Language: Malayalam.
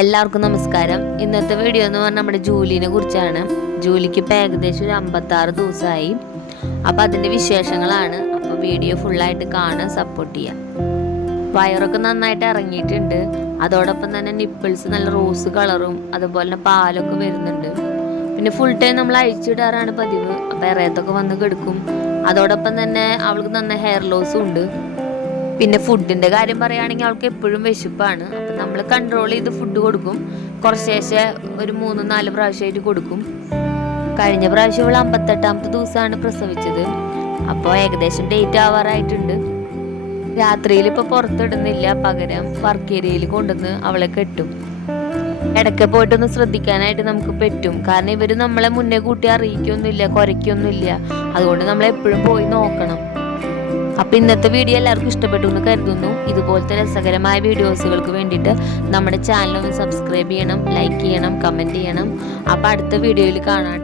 എല്ലാവർക്കും നമസ്കാരം. ഇന്നത്തെ വീഡിയോ എന്ന് പറഞ്ഞാൽ നമ്മുടെ ജൂലിനെ കുറിച്ചാണ്. ജൂലിക്ക് ഇപ്പം ഏകദേശം ഒരു അമ്പത്താറ് ദിവസമായി. അപ്പം അതിന്റെ വിശേഷങ്ങളാണ്. അപ്പോൾ വീഡിയോ ഫുള്ളായിട്ട് കാണാൻ സപ്പോർട്ട് ചെയ്യാം വയറൊക്കെ നന്നായിട്ട് ഇറങ്ങിയിട്ടുണ്ട്. അതോടൊപ്പം തന്നെ നിപ്പിൾസ് നല്ല റോസ് കളറും അതുപോലെ തന്നെ പാലൊക്കെ വരുന്നുണ്ട്. പിന്നെ ഫുൾ ടൈം നമ്മൾ അഴിച്ചിടാറാണ് പതിവ്. അപ്പം ഇറയത്തൊക്കെ വന്ന് കെടുക്കും. അതോടൊപ്പം തന്നെ അവൾക്ക് നന്ന ഹെയർ ലോസും ഉണ്ട്. പിന്നെ ഫുഡിന്റെ കാര്യം പറയുകയാണെങ്കിൽ അവൾക്ക് എപ്പോഴും വിശപ്പാണ്. അപ്പം നമ്മൾ കൺട്രോൾ ചെയ്ത് ഫുഡ് കൊടുക്കും. കുറച്ച് ശേഷം ഒരു മൂന്ന് നാല് പ്രാവശ്യമായിട്ട് കൊടുക്കും. കഴിഞ്ഞ പ്രാവശ്യം ഇവൾ അമ്പത്തെട്ടാമത്തെ ദിവസമാണ് പ്രസവിച്ചത്. അപ്പോൾ ഏകദേശം ഡേറ്റ് ആവാറായിട്ടുണ്ട്. രാത്രിയിൽ ഇപ്പോൾ പുറത്തിടുന്നില്ല. പകരം വർക്ക് ഏരിയയിൽ കൊണ്ടുവന്ന് അവളെ കെട്ടും. ഇടയ്ക്ക് പോയിട്ടൊന്ന് ശ്രദ്ധിക്കാനായിട്ട് നമുക്ക് പറ്റും. കാരണം ഇവർ നമ്മളെ മുന്നേ കൂട്ടി അറിയിക്കൊന്നുമില്ല കുരയ്ക്കൊന്നുമില്ല അതുകൊണ്ട് നമ്മൾ എപ്പോഴും പോയി നോക്കണം. അപ്പൊ ഇന്നത്തെ വീഡിയോ എല്ലാവർക്കും ഇഷ്ടപ്പെട്ടു എന്ന് കരുതുന്നു. ഇതുപോലത്തെ രസകരമായ വീഡിയോസുകൾക്ക് വേണ്ടിയിട്ട് നമ്മുടെ ചാനൽ ഒന്ന് സബ്സ്ക്രൈബ് ചെയ്യണം ലൈക്ക് ചെയ്യണം കമന്റ് ചെയ്യണം. അപ്പൊ അടുത്ത വീഡിയോയിൽ കാണാം